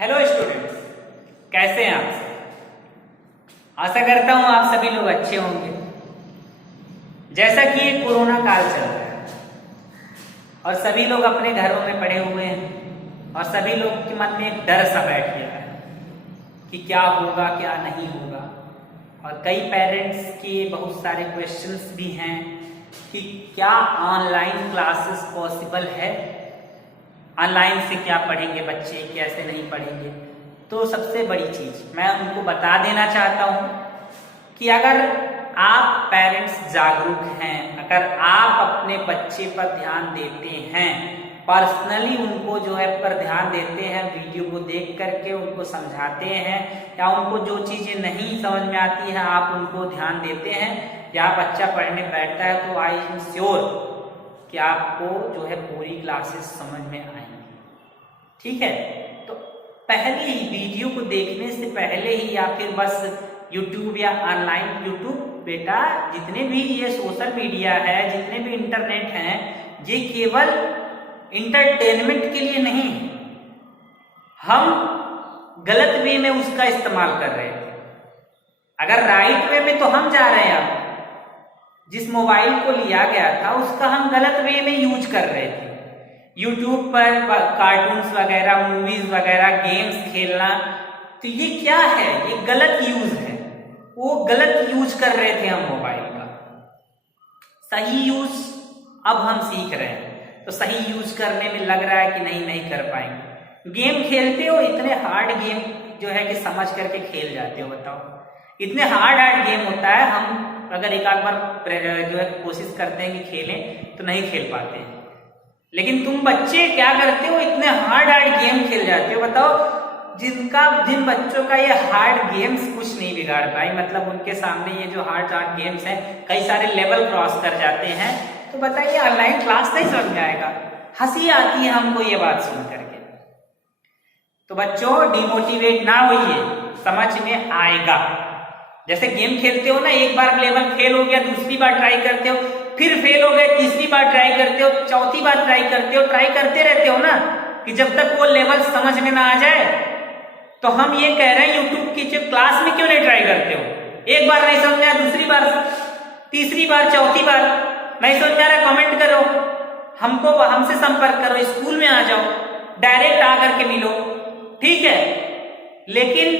Hello students, कैसे हैं आप सब। आशा करता हूं आप सभी लोग अच्छे होंगे। जैसा कि ये कोरोना काल चल रहा है और सभी लोग अपने घरों में पड़े हुए हैं और सभी लोग के मन में एक डर सा बैठ गया है कि क्या होगा क्या नहीं होगा। और कई पेरेंट्स के बहुत सारे क्वेश्चंस भी हैं कि क्या ऑनलाइन क्लासेस पॉसिबल है, ऑनलाइन से क्या पढ़ेंगे बच्चे, कैसे नहीं पढ़ेंगे। तो सबसे बड़ी चीज मैं उनको बता देना चाहता हूं कि अगर आप पेरेंट्स जागरूक हैं, अगर आप अपने बच्चे पर ध्यान देते हैं, पर्सनली उनको जो है पर ध्यान देते हैं, वीडियो को देख करके उनको समझाते हैं या उनको जो चीजें नहीं समझ में आती है आप उनको ध्यान देते हैं या बच्चा पढ़ने बैठता है, तो आई एम श्योर कि आपको जो है पूरी क्लासेस समझ में आएंगी। ठीक है, तो पहले ही वीडियो को देखने से पहले ही या फिर बस यूट्यूब या ऑनलाइन यूट्यूब बेटा जितने भी ये सोशल मीडिया है, जितने भी इंटरनेट हैं, ये केवल इंटरटेनमेंट के लिए नहीं, हम गलत वे में उसका इस्तेमाल कर रहे थे। अगर राइट वे में तो हम जा रहे हैं, जिस मोबाइल को लिया गया था उसका हम गलत वे में यूज कर रहे थे। यूट्यूब पर कार्टून्स वगैरह, मूवीज वगैरह, गेम्स खेलना, तो ये क्या है, ये गलत यूज है। वो गलत यूज कर रहे थे हम मोबाइल का। सही यूज अब हम सीख रहे हैं, तो सही यूज करने में लग रहा है कि नहीं कर पाएंगे। गेम खेलते हो, इतने हार्ड गेम जो है कि समझ करके खेल जाते हो। बताओ इतने हार्ड गेम होता है, हम अगर एक आध बार जो है कोशिश करते हैं कि खेलें तो नहीं खेल पाते हैं। लेकिन तुम बच्चे क्या करते हो, इतने हार्ड गेम खेल जाते हो। बताओ जिन बच्चों का ये हार्ड गेम्स कुछ नहीं बिगाड़ पाए, मतलब उनके सामने ये जो हार्ड गेम्स हैं कई सारे लेवल क्रॉस कर जाते हैं, तो बताइए ऑनलाइन क्लास नहीं समझ में आएगा। हंसी आती है हमको ये बात सुन करके। तो बच्चों डिमोटिवेट ना होइए, समझ में आएगा। जैसे गेम खेलते हो ना, एक बार लेवल फेल हो गया, दूसरी बार ट्राई करते हो, फिर फेल हो गए, तीसरी बार ट्राई करते हो, चौथी बार ट्राई करते हो, ट्राई करते रहते हो ना, कि जब तक वो लेवल समझ में ना आ जाए। तो हम ये कह रहे हैं यूट्यूब की जो क्लास में क्यों नहीं ट्राई करते हो। एक बार नहीं समझ आया, दूसरी बार, तीसरी बार, चौथी बार नहीं समझ में आ रहा, कमेंट करो, हमसे संपर्क करो, स्कूल में आ जाओ, डायरेक्ट आकर के मिलो, ठीक है। लेकिन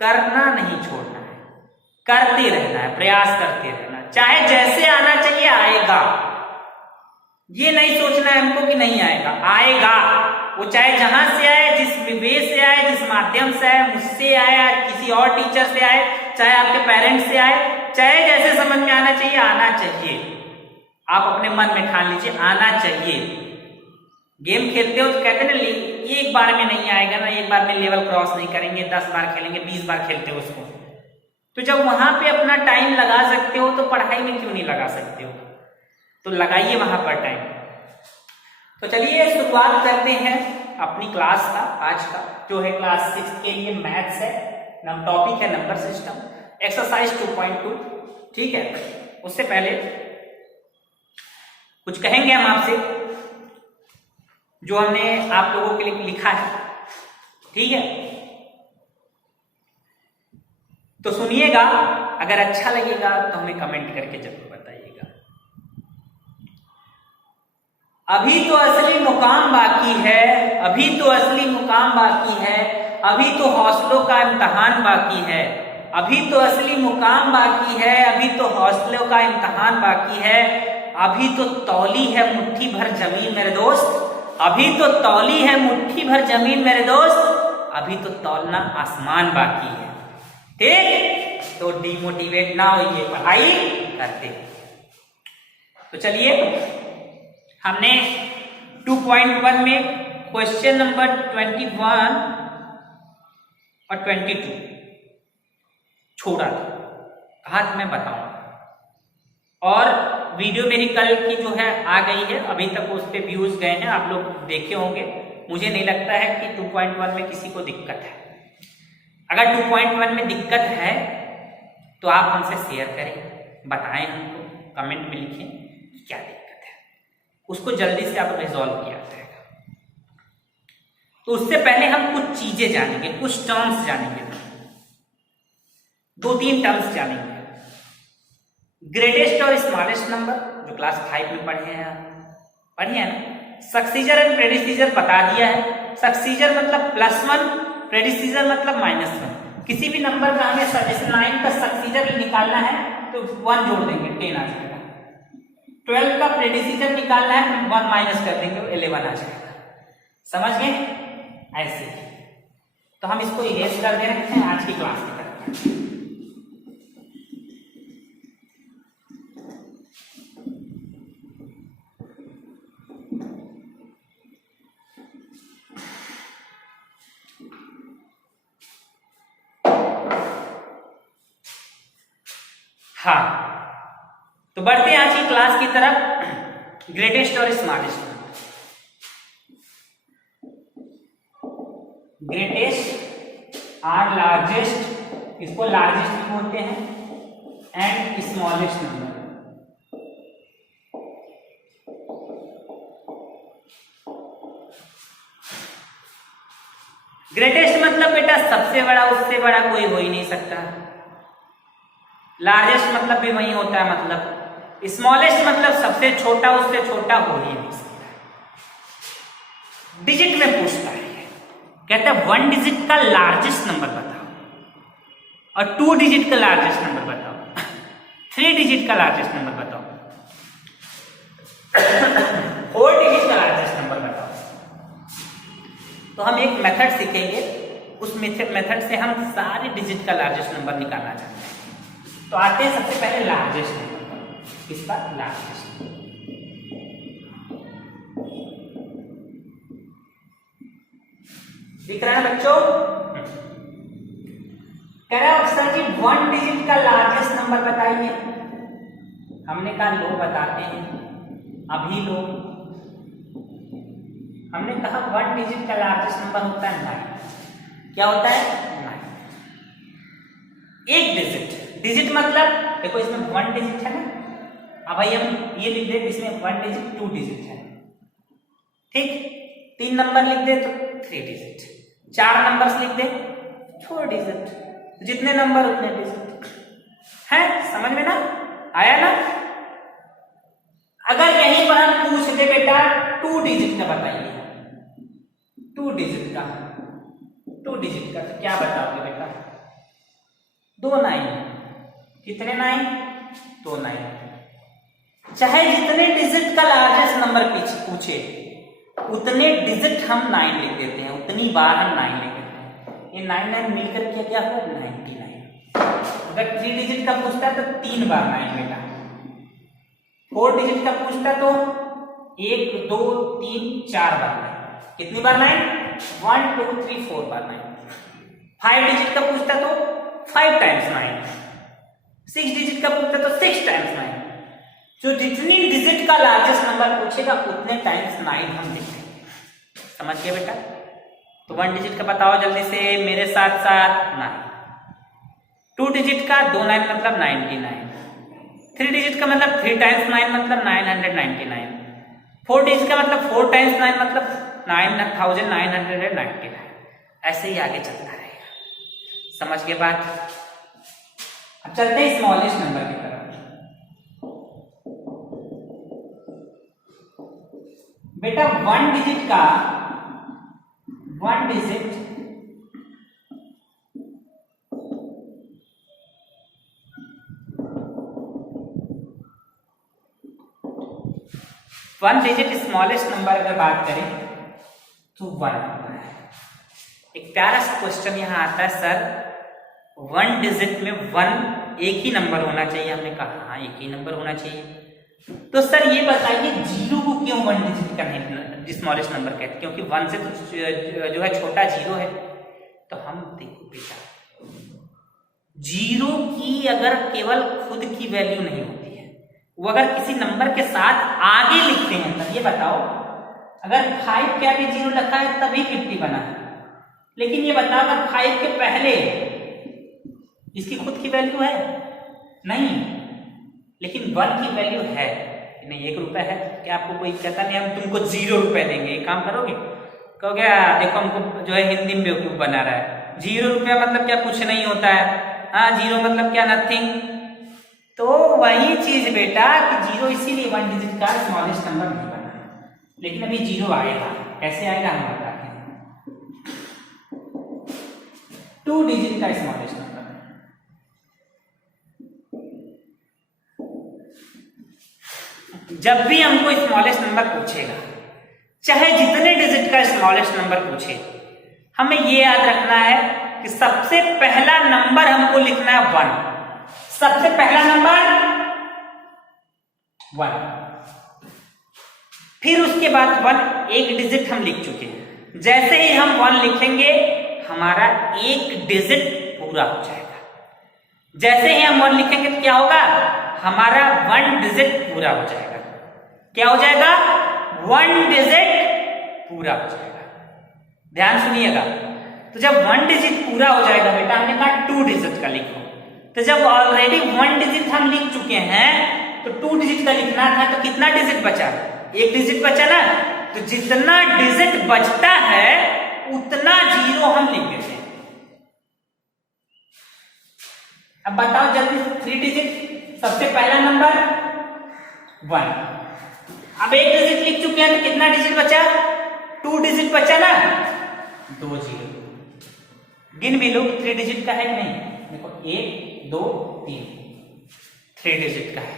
करना नहीं छोड़ना है, करते रहना है, प्रयास करते रहना, चाहे जैसे आना चाहिए आएगा। ये नहीं सोचना है हमको कि नहीं आएगा, आएगा। वो चाहे जहां से आए, जिस वे से आए, जिस माध्यम से आए, मुझसे आए, किसी और टीचर से आए, चाहे आपके पेरेंट्स से आए, चाहे जैसे समझ में आना चाहिए आना चाहिए। आप अपने मन में ठान लीजिए आना चाहिए। गेम खेलते हो तो कहते हैं ना एक बार में नहीं आएगा ना, एक बार में लेवल क्रॉस नहीं करेंगे, 10 बार खेलेंगे, 20 बार खेलते हो उसको। तो जब वहां पे अपना टाइम लगा सकते हो तो पढ़ाई में क्यों नहीं लगा सकते हो, तो लगाइए वहां पर टाइम। तो चलिए शुरुआत करते हैं अपनी क्लास का, आज का जो है क्लास 6 के लिए मैथ्स है, टॉपिक है नंबर सिस्टम, एक्सरसाइज 2.2। ठीक है, उससे पहले कुछ कहेंगे हम आपसे जो हमने आप लोगों के लिए लिखा है, ठीक है। तो सुनिएगा, अगर अच्छा लगेगा तो हमें कमेंट करके जरूर बताइएगा। अभी तो असली मुकाम बाकी है, अभी तो असली मुकाम बाकी है, अभी तो हौसलों का इम्तहान बाकी है, अभी तो असली मुकाम बाकी है, अभी तो हौसलों का इम्तहान बाकी है, अभी तो तौली है मुट्ठी भर जमीन मेरे दोस्त, अभी तो तौली है मुट्ठी भर जमीन मेरे दोस्त, अभी तो तौलना आसमान बाकी है। ठीक, तो डिमोटिवेट ना होइए, पढ़ाई करते। तो चलिए हमने 2.1 में क्वेश्चन नंबर 21 और 22 छोड़ा था, कहा था मैं बताऊंगा। और वीडियो मेरी कल की जो है आ गई है, अभी तक उस पे व्यूज गए हैं, आप लोग देखे होंगे। मुझे नहीं लगता है कि 2.1 में किसी को दिक्कत है। अगर 2.1 में दिक्कत है तो आप हमसे शेयर करें, बताएं हमको, कमेंट में लिखें कि क्या दिक्कत है, उसको जल्दी से आप रिजॉल्व किया जाएगा। तो उससे पहले हम कुछ चीजें जानेंगे, कुछ टर्म्स जानेंगे, 2-3 टर्म्स जानेंगे। ग्रेटेस्ट और स्मॉलेस्ट नंबर जो क्लास 5 में पढ़े हैं, पढ़िए ना। सक्सीजर एंड प्रेडिसीजर बता दिया है। सक्सीजर मतलब +1, प्रेडिसीजर मतलब -1। किसी भी नंबर का हमें जैसे 9 का सक्सीजर निकालना है तो 1 जोड़ देंगे, 10 आ जाएगा। 12 का प्रेडिसीजर निकालना है तो 1 माइनस कर देंगे, 11 आ जाएगा। समझ गए? ऐसे तो हम इसको इरेज कर दे रहे हैं आज की क्लास की तरफ। हाँ, तो बढ़ते हैं आज की क्लास की तरफ। ग्रेटेस्ट और स्मॉलेस्ट। ग्रेटेस्ट और लार्जेस्ट, इसको लार्जेस्ट भी बोलते हैं, एंड स्मॉलेस्ट नंबर। ग्रेटेस्ट मतलब बेटा सबसे बड़ा, उससे बड़ा कोई हो ही नहीं सकता। लार्जेस्ट मतलब भी वही होता है, मतलब स्मॉलेस्ट मतलब सबसे छोटा, उससे छोटा हो ही नहीं सकता। डिजिट में पूछता है, कहता है 1 डिजिट का लार्जेस्ट नंबर बताओ, और 2 डिजिट का लार्जेस्ट नंबर बताओ, 3 डिजिट का लार्जेस्ट नंबर बताओ, 4 डिजिट का लार्जेस्ट नंबर बताओ। तो हम एक मेथड सीखेंगे, उस मेथड से हम सारे डिजिट का लार्जेस्ट नंबर निकालना चाहते हैं। तो आते हैं सबसे पहले लार्जेस्ट नंबर। इसका लार्जेस्ट दिख रहा है बच्चों? कह रहा है सर जी 1 डिजिट का लार्जेस्ट नंबर बताइए। हमने कहा लो बताते हैं, अभी लो। हमने कहा 1 डिजिट का लार्जेस्ट नंबर होता है 9। क्या होता है? 9। एक डिजिट मतलब देखो इसमें 1 डिजिट है ना, अब भाई हम ये लिख दे इसमें 1 डिजिट 2 डिजिट है, ठीक। 3 नंबर लिख दे तो 3 डिजिट, 4 नंबर्स लिख दे 4 डिजिट, जितने नंबर उतने डिजिट है। समझ में ना आया ना? अगर यहीं पर हम पूछ दे बेटा 2 डिजिट का बताइए, 2 डिजिट का, 2 डिजिट का तो क्या बताओगे बेटा? 2 9। कितने 9? 2 9। चाहे जितने डिजिट का लार्जेस्ट नंबर पूछे उतने डिजिट हम 9 लिख देते हैं, उतनी बार हम 9 लिख देते हैं। ये 9 9 मिलकर क्या होगा? 99। अगर 3 डिजिट का पूछता तो 3 बार 9 बेटा। 4 डिजिट का पूछता तो 1 2 3 4 बार 9। कितनी बार 9? 1 2 3 4 बार 9। 5 डिजिट का पूछता तो 5 टाइम्स 9। 6 डिजिट का पूछता तो 6 टाइम्स 9। जो जितनी डिजिट का लार्जेस्ट नंबर पूछेगा उतने टाइम्स 9 हम लिखेंगे। समझ गए बेटा? तो 1 डिजिट का बताओ जल्दी से मेरे साथ साथ 9। 2 डिजिट का 2 9 मतलब 99। 3 डिजिट का मतलब 3 टाइम्स 9 मतलब 999। 4 डिजिट का मतलब 4 टाइम्स 9 मतलब 9999। ऐसे ही आगे चलता रहेगा। समझ गए बात? अब चलते हैं स्मॉलेस्ट नंबर की तरफ। बेटा 1 डिजिट का 1 डिजिट 1 डिजिट स्मॉलेस्ट नंबर अगर बात करें तो 1 होता है। एक प्यारा सा क्वेश्चन यहां आता है, सर 1 डिजिट में 1 एक ही नंबर होना चाहिए। हमने कहा हाँ एक ही नंबर होना चाहिए। तो सर ये बताइए 0 को क्यों 1 डिजिट का नहीं स्मॉलेस्ट नंबर कहते हैं? क्योंकि 1 से तो जो है छोटा 0 है। तो हम देखो बेटा 0 की अगर केवल खुद की वैल्यू नहीं होती है, वो अगर किसी नंबर के साथ आगे लिखते हैं तब ये बताओ, अगर 5 के आगे 0 लिखा है तभी 50 बना है। लेकिन ये बताओ अगर 5 के पहले इसकी खुद की वैल्यू है नहीं, लेकिन 1 की वैल्यू है नहीं, 1 रुपए है। क्या आपको कोई कहता नहीं हम तुमको 0 रुपए देंगे, एक काम करोगे? कहोगे देखो हमको जो है हिंदी में बेवकूफ बना रहा है, 0 रुपया मतलब क्या कुछ नहीं होता है, हाँ 0 मतलब क्या नथिंग। तो वही चीज बेटा कि 0 इसीलिए 1 डिजिट का स्मॉलेस्ट नंबर नहीं बना, लेकिन अभी 0 आएगा, कैसे आएगा हम बताते हैं। 2 डिजिट का स्मॉलेस्ट नंबर, जब भी हमको स्मॉलेस्ट नंबर पूछेगा, चाहे जितने डिजिट का स्मॉलेस्ट नंबर पूछे, हमें ये याद रखना है कि सबसे पहला नंबर हमको लिखना है 1। सबसे पहला नंबर 1, फिर उसके बाद 1 एक डिजिट हम लिख चुके हैं। जैसे ही हम 1 लिखेंगे हमारा 1 डिजिट पूरा हो जाएगा। जैसे ही हम 1 लिखेंगे तो क्या होगा, हमारा 1 डिजिट पूरा हो जाएगा। क्या हो जाएगा, 1 डिजिट पूरा हो जाएगा। ध्यान सुनिएगा, तो जब 1 डिजिट पूरा हो जाएगा बेटा, हमने कहा 2 डिजिट का लिखो, तो जब ऑलरेडी 1 डिजिट हम लिख चुके हैं तो 2 डिजिट का लिखना था, तो कितना डिजिट बचा, 1 डिजिट बचा ना, तो जितना डिजिट बचता है उतना 0 हम लिख देते हैं। अब बताओ जल्दी, 3 डिजिट, सबसे पहला नंबर 1, अब 1 डिजिट लिख चुके हैं तो कितना डिजिट बचा, 2 डिजिट बचा ना, 2 0। गिन भी लो 3 डिजिट का है कि नहीं, देखो 1 2 3, 3 डिजिट का है।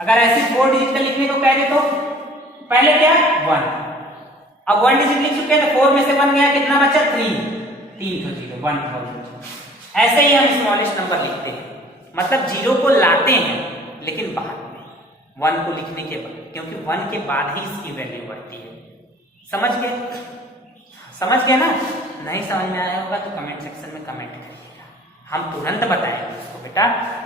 अगर ऐसे 4 डिजिट का लिखने को कह रहे तो पहले क्या 1, अब 1 डिजिट लिख चुके हैं तो 4 में से 1 गया, कितना बचा 3, 3 तो 0, 1000। ऐसे ही हम स्मॉलेस्ट नंबर लिखते हैं, मतलब 0 को लाते हैं लेकिन बाद में 1 को लिखने के बाद, क्योंकि 1 के बाद ही इसकी वैल्यू बढ़ती है। समझ गए, समझ गए ना? नहीं समझ में आया होगा तो कमेंट सेक्शन में कमेंट करिएगा, हम तुरंत बताएंगे उसको। बेटा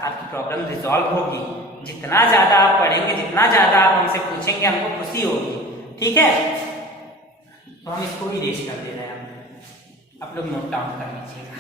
आपकी प्रॉब्लम रिजॉल्व होगी, जितना ज्यादा आप पढ़ेंगे, जितना ज्यादा आप हमसे पूछेंगे, हमको खुशी होगी। ठीक है, तो हम इसको इरेज कर दे रहे हैं, आप लोग नोट डाउन कर लीजिएगा।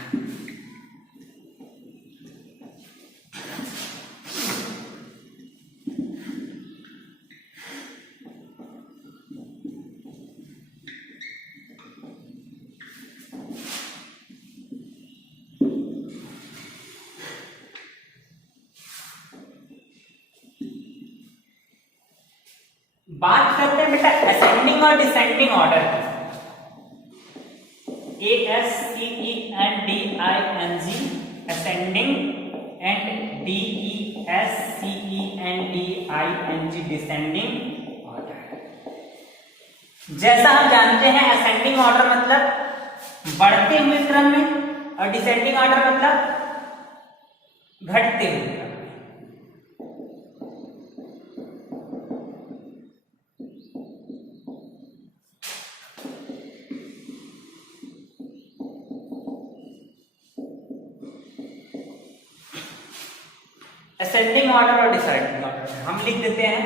बात करते हैं बेटा असेंडिंग और डिसेंडिंग ऑर्डर की। ASCENDING ascending and DESCENDING descending order. जैसा हम जानते हैं असेंडिंग ऑर्डर मतलब बढ़ते हुए क्रम में और डिसेंडिंग ऑर्डर मतलब घटते हुए क्रम में। असेंडिंग ऑर्डर और डिसेंडिंग ऑर्डर हम लिख देते हैं।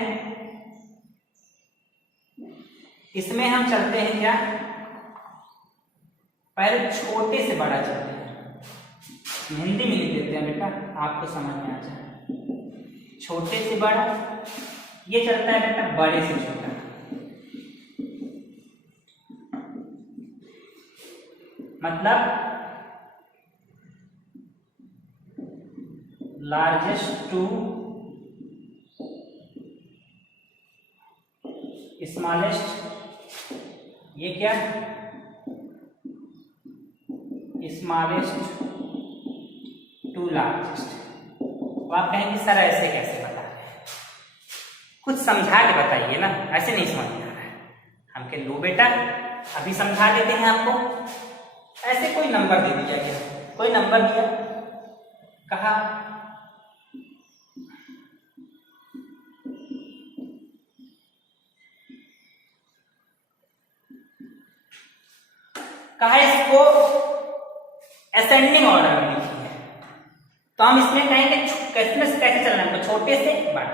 इसमें हम चलते हैं क्या, पहले छोटे से बड़ा चलते हैं, हिंदी में लिख देते हैं बेटा, आपको समझ में आ जाए। छोटे से बड़ा, ये चलता है बेटा बड़े से छोटा। मतलब लार्जेस्ट टू स्मॉलेस्ट, ये क्या स्मॉलेस्ट टू लार्जेस्ट। तो आप कहेंगे सर ऐसे कैसे बता रहे हैं, कुछ समझा के बताइए ना, ऐसे नहीं समझ में आ रहा है। हम कह लो बेटा अभी समझा देते हैं आपको। ऐसे कोई नंबर दे दिया गया, कोई नंबर दिया, कहा इसको असेंडिंग ऑर्डर में लिखिए, तो हम इसमें कहेंगे कैसे चलना है, तो छोटे से बड़ा।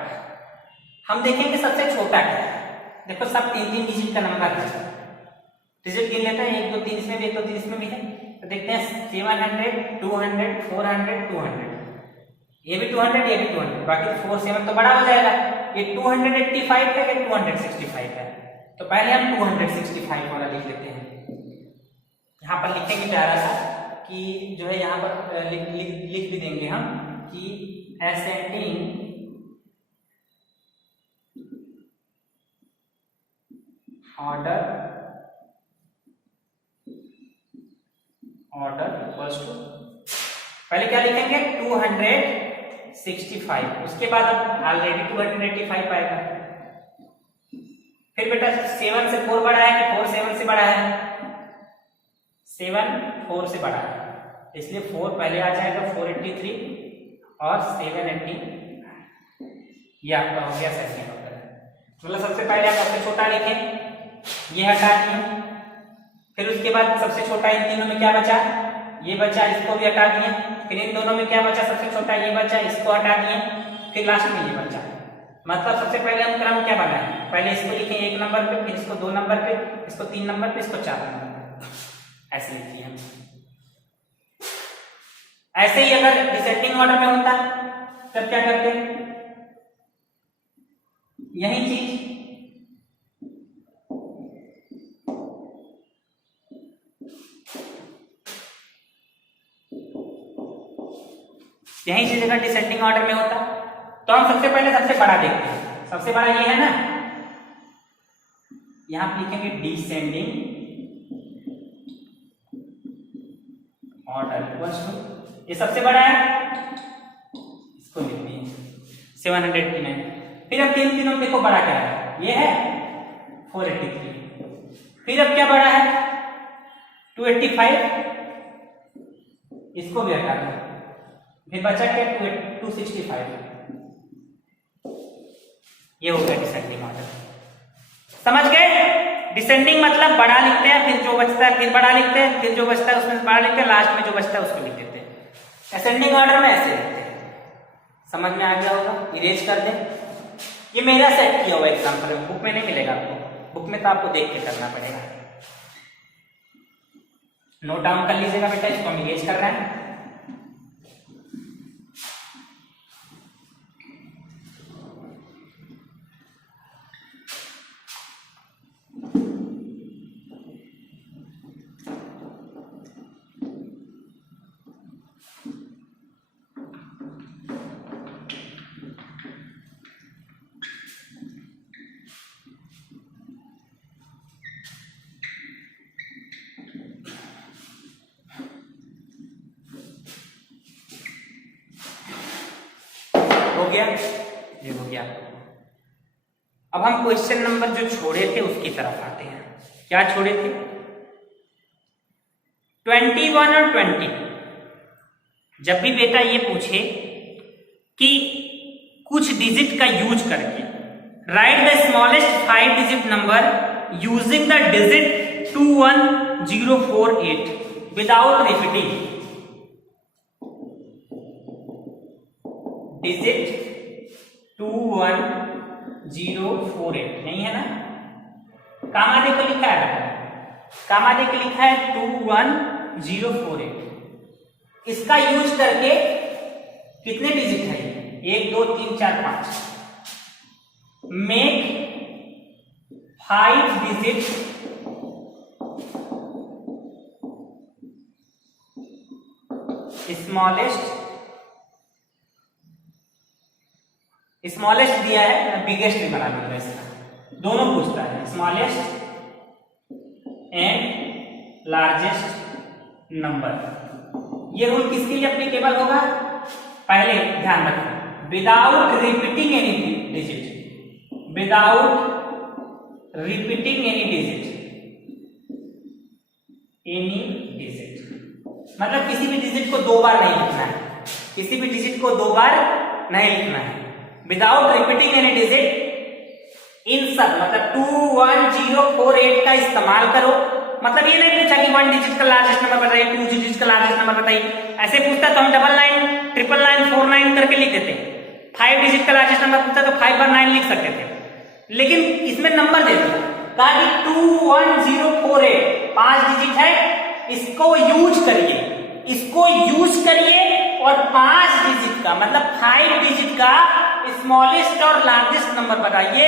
हम देखेंगे सबसे छोटा क्या है, देखो सब 3-3 डिजिट का नंबर है, डिजिट गिन लेते हैं, 1 2 3 इसमें भी, 1 2 3 इसमें भी है, तो देखते हैं 700 200 400 200, ये भी 200 ये भी 200, बाकी 4 7 तो बड़ा हो जाएगा। ये 285 है, ये 265 है, तो पहले हम 265 वाला लिख लेते हैं। यहाँ पर लिखेंगे प्यारा सा कि जो है यहाँ पर लिख भी देंगे हम कि असेंडिंग ऑर्डर इक्वल्स टू, पहले क्या लिखेंगे 265, उसके बाद अब ऑलरेडी 285 आएगा। फिर बेटा 7 से 4 बड़ा है कि 4 7 से बड़ा है? 7 4 से बड़ा है, इसलिए 4 पहले आ जाएगा 483 और 780, ये आपका हो गया सेकंड ऑर्डर। मतलब सबसे पहले आप सबसे छोटा लिखें, ये हटा दिए, फिर उसके बाद सबसे छोटा इन तीनों में क्या बचा? ये बचा, इसको भी हटा दिए, फिर इन दोनों में क्या बचा? सबसे छोटा ये बचा, इसको हटा दिए, फिर लास्ट में ये बचा। मतलब सबसे पहले हम क्रम क्या बनाए? पहले इसको लिखें 1 नंबर पे, फिर इसको 2 नंबर पे, इसको 3 नंबर पे, इसको 4 नंबर पे, ऐसे लिखिए हम। ऐसे ही अगर डिसेंडिंग ऑर्डर में होता तब क्या करते? यही चीज अगर डिसेंडिंग ऑर्डर में होता तो हम सबसे पहले सबसे बड़ा देखते हैं। सबसे बड़ा ये है ना, यहां पर लिखेंगे डिसेंडिंग ऑर्डर इक्वल्स टू, ये सबसे बड़ा है, इसको लिखते हैं 789। फिर अब तीनों देखो बड़ा क्या है, ये है 483। फिर अब क्या बड़ा है? 285, इसको भी हटा दो, फिर बचा क्या? 265। ये हो गया डिसेंडिंग ऑर्डर। समझ गए? डिसेंडिंग मतलब बड़ा लिखते हैं, फिर जो बचता है फिर बड़ा लिखते हैं, फिर जो बचता है उसमें बड़ा लिखते हैं, लास्ट में जो बचता है उसको लिख देते हैं। असेंडिंग ऑर्डर में ऐसे लिखते हैं। समझ में आ गया होगा? इरेज कर दें। ये मेरा सेट किया हुआ एग्जाम्पल है, बुक में नहीं मिलेगा आपको, बुक में तो आपको देख के करना पड़ेगा। नोट डाउन कर लीजिएगा बेटा, इसको हम इरेज कर रहे हैं। हो गया, ये हो गया। अब हम क्वेश्चन नंबर जो छोड़े थे उसकी तरफ आते हैं। क्या छोड़े थे? 21 और 20। जब भी बेटा ये पूछे कि कुछ डिजिट का यूज करके right the smallest 5 digit number using the digit 21048 without repeating digit 21048, नहीं है ना? कामा दे को लिखा है, कामा दे के लिखा है 21048। इसका यूज करके कितने डिजिट है? 1 2 3 4 5। मेक 5 डिजिट स्मॉलेस्ट दिया है, मैं बिगेस्ट भी बना दूंगा इसका, दोनों पूछता है, स्मॉलेस्ट एंड लार्जेस्ट नंबर। ये रूल किसके लिए एप्लीकेबल होगा? पहले ध्यान रखना, without repeating any digit, without repeating any digit, मतलब किसी भी डिजिट को 2 बार नहीं लिखना है, किसी भी डिजिट को 2 बार नहीं लिखना है। विदाउट रिपीटिंग एनी डिजिट, इन सब मतलब 21048 का इस्तेमाल करो। मतलब ये नहीं पूछा कि 1 डिजिट का लार्जेस्ट नंबर बताइए, 2 डिजिट का लार्जेस्ट नंबर बताइए, ऐसे पूछता तो हम 99 999 49 करके लिख देते। 5 डिजिट का लार्जेस्ट नंबर पूछता तो 5 पर 9 लिख सकते थे, लेकिन इसमें नंबर दे दिया, कहा कि 21048 5 डिजिट है, इसको यूज करिए, इसको यूज करिए और 5 डिजिट का मतलब 5 डिजिट का स्मॉलेस्ट और लार्जेस्ट नंबर बताइए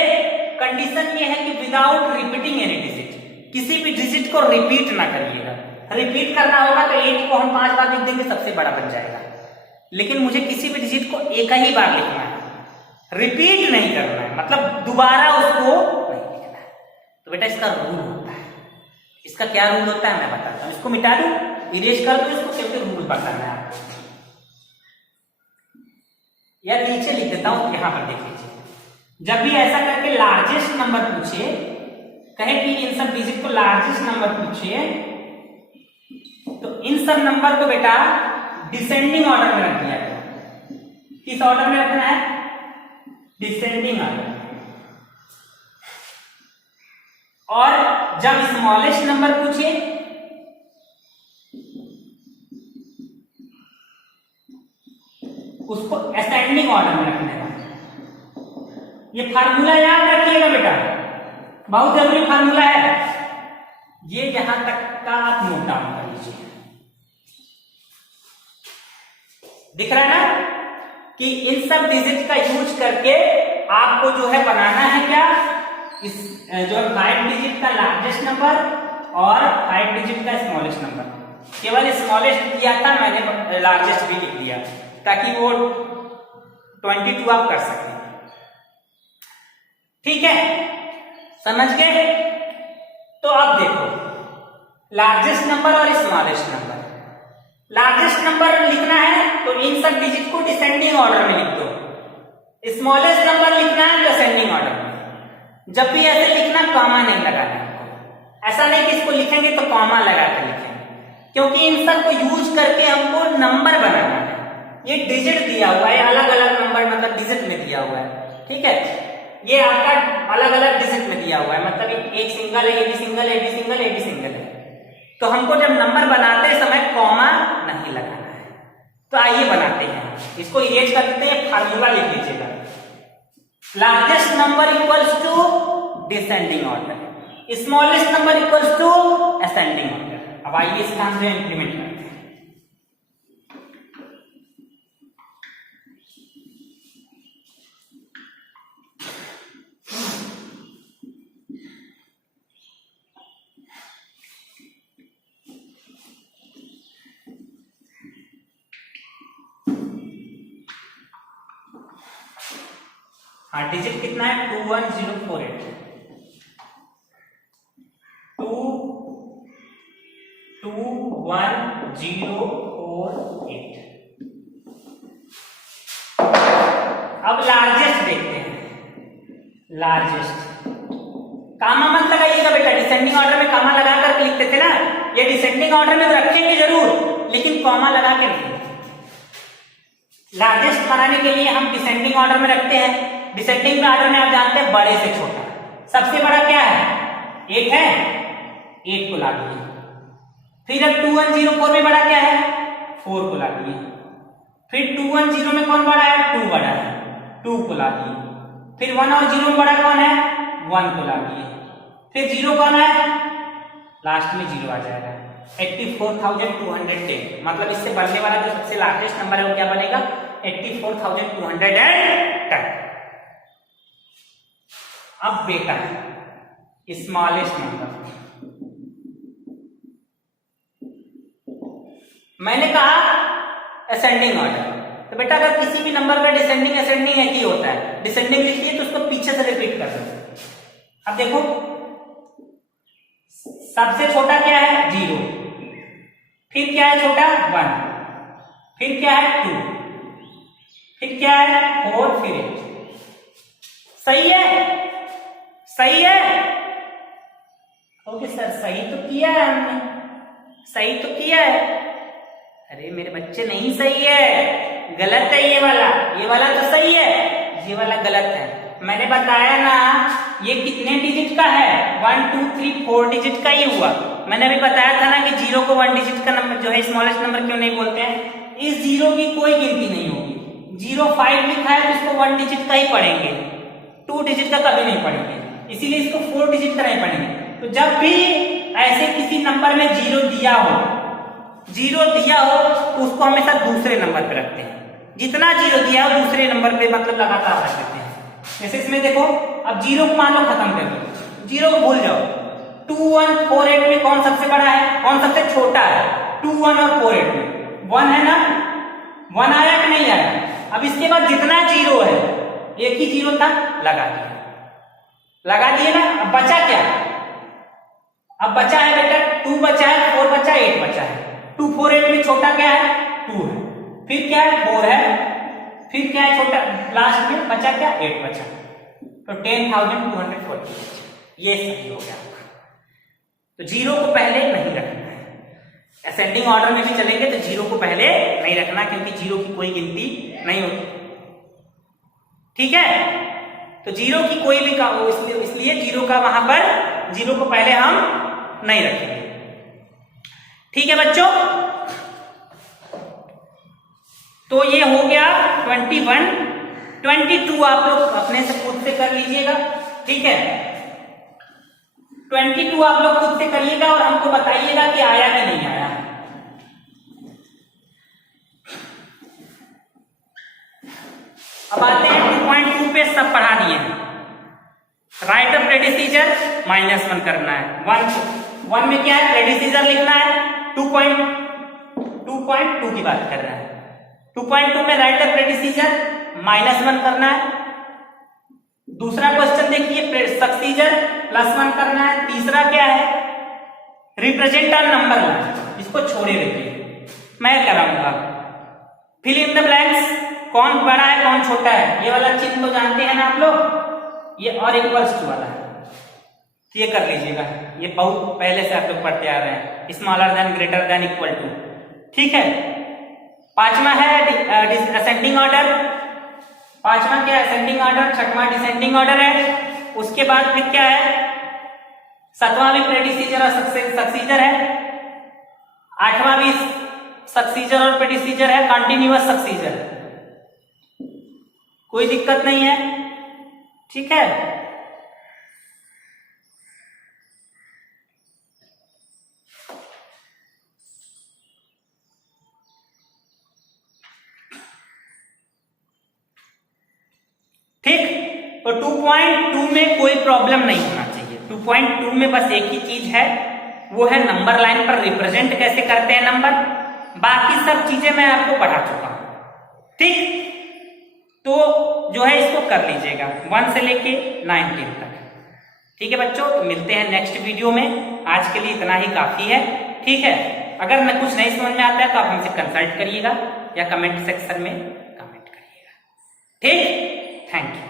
कंडीशन ये है कि विदाउट रिपीटिंग एनी डिजिट, किसी भी डिजिट को रिपीट ना करिएगा। रिपीट करना होगा तो 8 को हम 5 बार लिख देंगे, सबसे बड़ा बन जाएगा। लेकिन मुझे किसी भी डिजिट को एक ही बार लिखना है, रिपीट नहीं करना है, मतलब दोबारा उसको नहीं लिखना है। तो बेटा इसका रूल होता है। इसका क्या रूल होता है मैं बताता हूं। इसको मिटा दूं, इरेज कर दूं इसको, क्योंकि रूल बताना है आपको। या नीचे लिख देता हूं, यहां पर देख लीजिए। जब भी ऐसा करके लार्जेस्ट नंबर पूछे, कहे कि इन सब डिजिट को लार्जेस्ट नंबर पूछे, तो इन सब नंबर को बेटा डिसेंडिंग ऑर्डर में रख दिया गया। किस ऑर्डर में रखना है? Descending order. और जब स्मॉलेस्ट नंबर पूछे, उसको असेंडिंग ऑर्डर में रखने का। ये फार्मूला याद रखिएगा बेटा, बहुत जरूरी फार्मूला है ये। यहां तक का आप नोट डाउन कर लीजिए। दिख रहा है ना कि इन सब डिजिट का यूज करके आपको जो है बनाना है क्या, इस जो 5 डिजिट का लार्जेस्ट नंबर और 5 डिजिट का स्मॉलेस्ट नंबर। केवल स्मॉलेस्ट दिया था, मैंने लार्जेस्ट भी लिख दिया ताकि वो 22 आप कर सकें। ठीक है, समझ गए? तो अब देखो, लार्जेस्ट नंबर और स्मॉलेस्ट नंबर। लार्जेस्ट नंबर लिखना है तो इन सब डिजिट को डिसेंडिंग ऑर्डर में लिख दो। स्मॉलेस्ट नंबर लिखना है तो असेंडिंग ऑर्डर में। जब भी ऐसे लिखना, कॉमा नहीं लगाना है। ऐसा नहीं कि इसको लिखेंगे तो कॉमा लगा कर लिखेंगे, क्योंकि इन सब को यूज करके हमको नंबर बनाना है। ये डिजिट दिया हुआ है, अलग अलग नंबर मतलब डिजिट में दिया हुआ है। ठीक है, ये आपका अलग अलग डिजिट में दिया हुआ है, मतलब एक सिंगल है, A B single, A B single, A B single है। तो हमको जब नंबर बनाते समय कॉमा नहीं लगाना है। तो आइए बनाते हैं, इसको इरेज कर देते हैं। फार्मूला लिख लीजिएगा, largest number equals to descending order, smallest number equals to ascending order. अब आइए इसका हम इंप्लीमेंट करते हैं। हाँ, डिजिट कितना है? 21048। 21048। अब लार्जेस्ट देखते हैं। लार्जेस्ट कामा मत लगाइएगा बेटा, डिसेंडिंग ऑर्डर में कामा लगा कर लिखते थे ना। ये डिसेंडिंग ऑर्डर में तो रखेंगे जरूर, लेकिन कॉमा लगा के नहीं। लार्जेस्ट बनाने के लिए हम डिसेंडिंग ऑर्डर में रखते हैं। डिसेंडिंग ऑर्डर में आप जानते हैं बड़े से छोटा। सबसे बड़ा क्या है? 8 है, 8 को ला दिए। फिर अब 2104 में बड़ा क्या है? 4 को ला दिए। फिर 210 में कौन बड़ा है? 2 बड़ा है, 2 को ला दिए। फिर 1 और 0 में बड़ा कौन है? 1 को ला दिए। फिर 0 कौन है? लास्ट में 0 आ जाएगा। 84,210, मतलब इससे बढ़ने वाला जो सबसे लार्जेस्ट नंबर है वो क्या बनेगा? 84,210। अब बेटा स्मॉलेस्ट नंबर, मैंने कहा असेंडिंग ऑर्डर। तो बेटा अगर किसी भी नंबर का डिसेंडिंग असेंडिंग एक ही होता है। डिसेंडिंग लिखिए तो उसको पीछे से रिपीट कर दो। अब देखो, सबसे छोटा क्या है? 0। फिर क्या है छोटा? 1। फिर क्या है? 2। फिर क्या है? 4। फिर 8। सही है? सही है? ओके सर, सही तो किया है हमने, सही तो किया है। अरे मेरे बच्चे, नहीं सही है, गलत है ये वाला। ये वाला तो सही है, ये वाला गलत है। मैंने बताया ना, ये कितने डिजिट का है? 1 2 3 4 डिजिट का ही हुआ। मैंने अभी बताया था ना कि 0 को 1 डिजिट का नंबर जो है स्मॉलेस्ट नंबर क्यों नहीं बोलते हैं? इस 0 की कोई गिनती नहीं होगी। 05 लिखा है तो इसको 1 डिजिट का ही पढ़ेंगे, 2 डिजिट का कभी नहीं पढ़ेंगे, इसीलिए इसको 4 डिजिट का नहीं पढ़ेंगे। तो जब भी ऐसे किसी नंबर में 0 दिया हो तो उसको हमेशा दूसरे नंबर पे रखते हैं। जितना 0 दिया हो दूसरे नंबर पे मतलब लगातार रख देते हैं। जैसे इसमें देखो, अब 0 को मान लो खत्म कर दो, 0 को भूल जाओ। 2 1 4 8 में कौन सबसे बड़ा है, कौन सबसे छोटा है? 2 1 और 4 8 में 1 है ना, 1 आया कि नहीं आया? अब इसके बाद जितना 0 है, एक ही 0 था, लगा दिया, लगा दिए ना। अब बचा क्या? अब बचा है बेटा 2 बचा है, 4 बचा, 8 बचा है। 2 4 8 में छोटा क्या है? 2 है। फिर क्या है? 4 है। फिर क्या है छोटा? लास्ट में बचा क्या? 8 बचा। तो 10,240 ये सही हो गया आपका। तो 0 को पहले नहीं रखना है। असेंडिंग ऑर्डर में भी चलेंगे तो 0 को पहले नहीं रखना, क्योंकि 0 की कोई गिनती नहीं होती। ठीक है, तो 0 की कोई भी का, इसलिए 0 का वहां पर 0 को पहले हम नहीं रखेंगे। ठीक है बच्चों, तो ये हो गया 21। 22 आप लोग अपने से खुद से कर लीजिएगा। ठीक है, 22 आप लोग खुद से करिएगा और हमको बताइएगा कि आया कि नहीं आया। अब आते हैं 2.2 पे, सब पढ़ा दिए हैं। राइट अ प्रेडिसीजर -1 करना है। 1 में क्या है? प्रेडिसीजर लिखना है। 2.2 की बात कर रहे हैं। 2.2 में राइट अ प्रेडिसीजर -1 करना है। दूसरा क्वेश्चन देखिए, सक्सीजर +1 करना है। तीसरा क्या है? रिप्रेजेंट अ नंबर लाइन, इसको छोड़े रखिए, मैं कराऊंगा। फिल इन द ब्लैंक्स, कौन बड़ा है कौन छोटा है, ये वाला चिन्ह तो जानते हैं ना आप लोग, ये और इक्वल्स टू वाला है, ये कर लीजिएगा। ये बहुत पहले से आप लोग पढ़ते आ रहे हैं, smaller than greater than equal to. ठीक है, पांचवा है असेंडिंग ऑर्डर। पांचवा क्या? Ascending order. छठवां डिसेंडिंग ऑर्डर है। उसके बाद फिर क्या है? सातवां भी प्रेडिसीजर और सक्सीजर है। आठवां भी सक्सीजर और प्रेडिसीजर है, कंटिन्यूअस सक्सीजर, कोई दिक्कत नहीं है। ठीक है, ठीक। तो 2.2 में कोई प्रॉब्लम नहीं होना चाहिए। 2.2 में बस एक ही चीज है, वो है नंबर लाइन पर रिप्रेजेंट कैसे करते हैं नंबर। बाकी सब चीजें मैं आपको पढ़ा चुका हूं। ठीक, तो जो है इसको कर लीजिएगा 1 से लेके 9 तक। ठीक है बच्चों, तो मिलते हैं नेक्स्ट वीडियो में। आज के लिए इतना ही काफी है। ठीक है, अगर मैं कुछ नहीं समझ में आता है तो आप हमसे कंसल्ट करिएगा या कमेंट सेक्शन में कमेंट करिएगा। ठीक, थैंक यू।